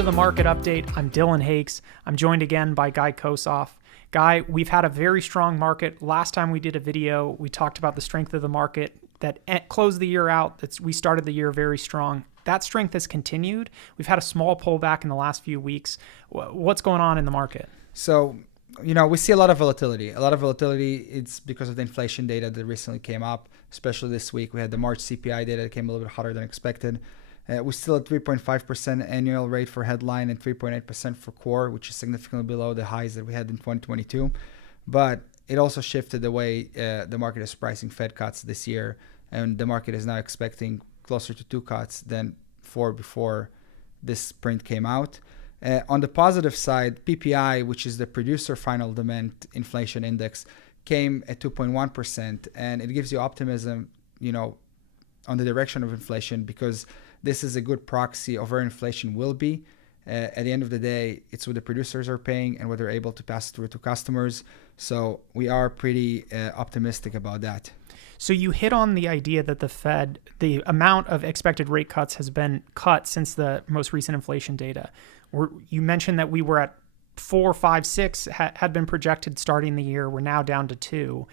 to the Market Update. I'm Dillon Hakes. I'm joined again by Guy Kosov. Guy, we've had a very strong market. Last time we did a video, we talked about the strength of the market that closed the year out. We started the year very strong. That strength has continued. We've had a small pullback in the last few weeks. What's going on in the market? So, we see a lot of volatility. It's because of the inflation data that recently came up, especially this week. We had the March CPI data that came a little bit hotter than expected. We're still at 3.5% annual rate for headline and 3.8% for core, which is significantly below the highs that we had in 2022. But it also shifted the way the market is pricing Fed cuts this year. And the market is now expecting closer to 2 cuts than 4 before this print came out. On the positive side, PPI, which is the producer final demand inflation index, came at 2.1%. And it gives you optimism, on the direction of inflation, because this is a good proxy of where inflation will be. At the end of the day, it's what the producers are paying and what they're able to pass through to customers. So we are pretty optimistic about that. So you hit on the idea that the Fed, the amount of expected rate cuts has been cut since the most recent inflation data. You mentioned that we were at 4, 5, 6 had been projected starting the year. We're now down to 2.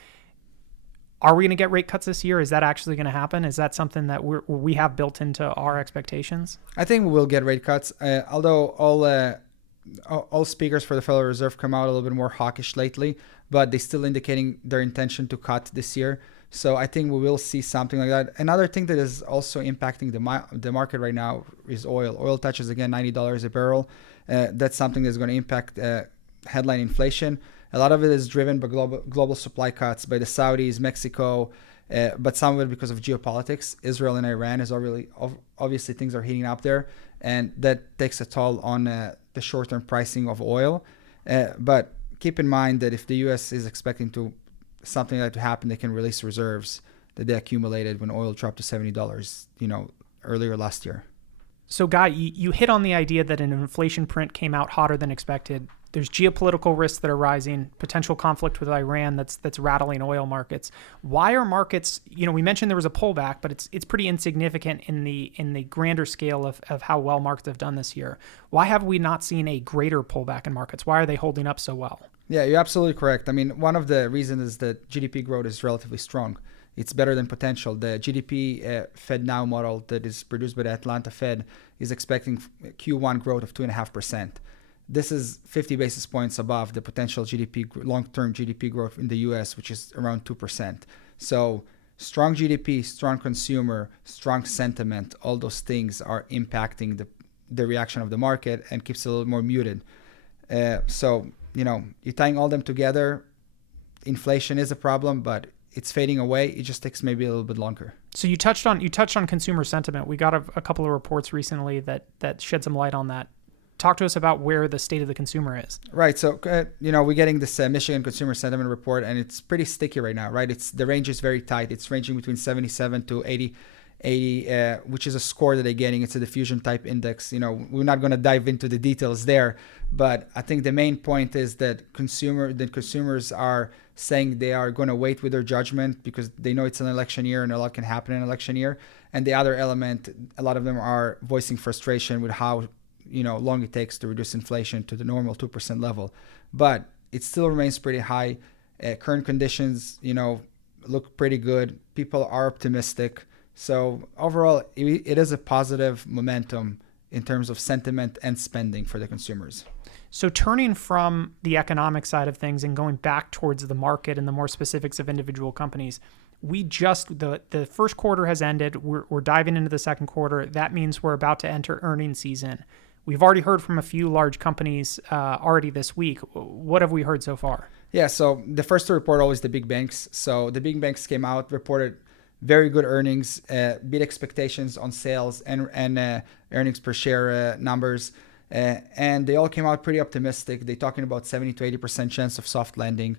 Are we going to get rate cuts this year? Is that actually going to happen? Is that something that we have built into our expectations? I think we will get rate cuts, although all speakers for the Federal Reserve come out a little bit more hawkish lately, but they're still indicating their intention to cut this year. So I think we will see something like that. Another thing that is also impacting the market right now is oil. Oil touches, again, $90 a barrel. That's something that's going to impact headline inflation. A lot of it is driven by global supply cuts by the Saudis, Mexico, but some of it because of geopolitics. Israel and Iran is obviously things are heating up there, and that takes a toll on the short-term pricing of oil. But keep in mind that if the U.S. is expecting something like that to happen, they can release reserves that they accumulated when oil dropped to $70, earlier last year. So, Guy, you hit on the idea that an inflation print came out hotter than expected. There's geopolitical risks that are rising, potential conflict with Iran that's rattling oil markets. Why are markets, we mentioned there was a pullback, but it's pretty insignificant in the grander scale of how well markets have done this year. Why have we not seen a greater pullback in markets? Why are they holding up so well? Yeah, you're absolutely correct. I mean, one of the reasons is that GDP growth is relatively strong. It's better than potential. The GDP Fed Now model that is produced by the Atlanta Fed is expecting Q1 growth of 2.5%. This is 50 basis points above the potential long-term GDP growth in the U.S., which is around 2%. So strong GDP, strong consumer, strong sentiment, all those things are impacting the reaction of the market and keeps it a little more muted. So, you're tying all them together. Inflation is a problem, but it's fading away. It just takes maybe a little bit longer. So you touched on consumer sentiment. We got a couple of reports recently that shed some light on that. Talk to us about where the state of the consumer is. Right. So, we're getting this Michigan Consumer Sentiment Report, and it's pretty sticky right now, right? The range is very tight. It's ranging between 77 to 80, which is a score that they're getting. It's a diffusion type index. We're not going to dive into the details there, but I think the main point is that consumers are saying they are going to wait with their judgment because they know it's an election year and a lot can happen in an election year. And the other element, a lot of them are voicing frustration with how long it takes to reduce inflation to the normal 2% level. But it still remains pretty high. Current conditions, look pretty good. People are optimistic. So overall, it is a positive momentum in terms of sentiment and spending for the consumers. So turning from the economic side of things and going back towards the market and the more specifics of individual companies, the first quarter has ended. We're diving into the second quarter. That means we're about to enter earnings season. We've already heard from a few large companies already this week. What have we heard so far? Yeah, so the first to report always the big banks. So the big banks came out, reported very good earnings, beat expectations on sales and earnings per share numbers. And they all came out pretty optimistic. They're talking about 70 to 80% chance of soft landing.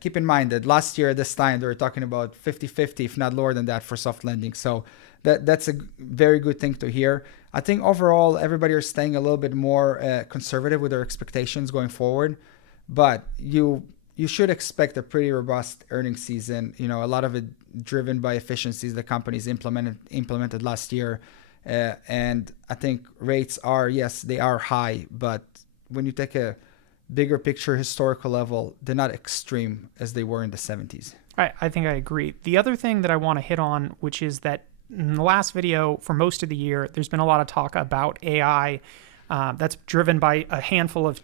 Keep in mind that last year at this time, they were talking about 50-50, if not lower than that, for soft landing. So that's a very good thing to hear. I think overall, everybody is staying a little bit more conservative with their expectations going forward. But you should expect a pretty robust earnings season. A lot of it driven by efficiencies the companies implemented last year. And I think rates are, yes, they are high, but when you take a bigger picture historical level, they're not extreme as they were in the 70s. I think I agree. The other thing that I want to hit on, which is that in the last video for most of the year, there's been a lot of talk about AI that's driven by a handful of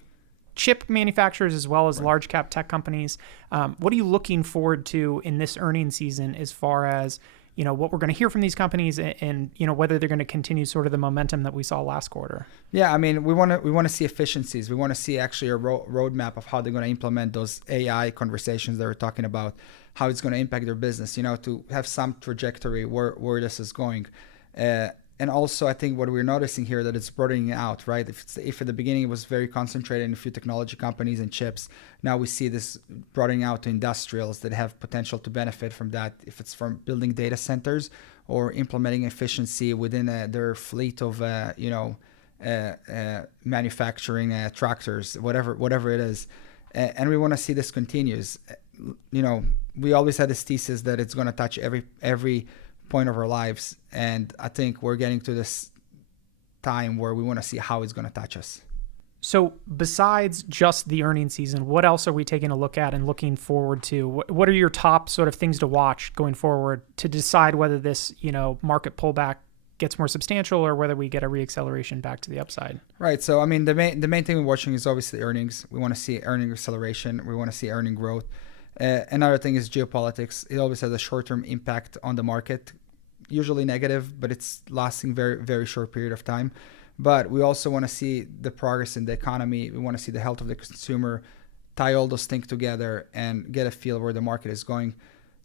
chip manufacturers as well as large cap tech companies. What are you looking forward to in this earnings season as far as what we're going to hear from these companies and whether they're going to continue sort of the momentum that we saw last quarter? Yeah, I mean, we want to see efficiencies. We want to see actually a roadmap of how they're going to implement those AI conversations that we're talking about, how it's going to impact their business, to have some trajectory where this is going. And also, I think what we're noticing here that it's broadening out, right? If at the beginning it was very concentrated in a few technology companies and chips, now we see this broadening out to industrials that have potential to benefit from that. If it's from building data centers or implementing efficiency within their fleet of, manufacturing tractors, whatever it is, and we want to see this continues. We always had this thesis that it's going to touch every point of our lives, and I think we're getting to this time where we want to see how it's going to touch us. So besides just the earnings season, what else are we taking a look at and looking forward to? What are your top sort of things to watch going forward to decide whether this market pullback gets more substantial or whether we get a reacceleration back to the upside? Right. So I mean, the main thing we're watching is obviously earnings. We want to see earning acceleration. We want to see earning growth. Another thing is geopolitics. It always has a short-term impact on the market, usually negative, but it's lasting very, very short period of time. But we also want to see the progress in the economy. We want to see the health of the consumer, tie all those things together and get a feel of where the market is going.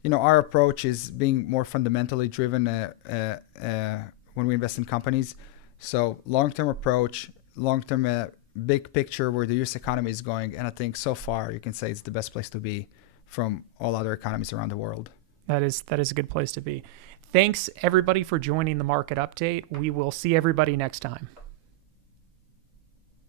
Our approach is being more fundamentally driven when we invest in companies. So long-term approach, long-term big picture where the US economy is going. And I think so far you can say it's the best place to be from all other economies around the world. That is a good place to be. Thanks everybody for joining the market update. We will see everybody next time.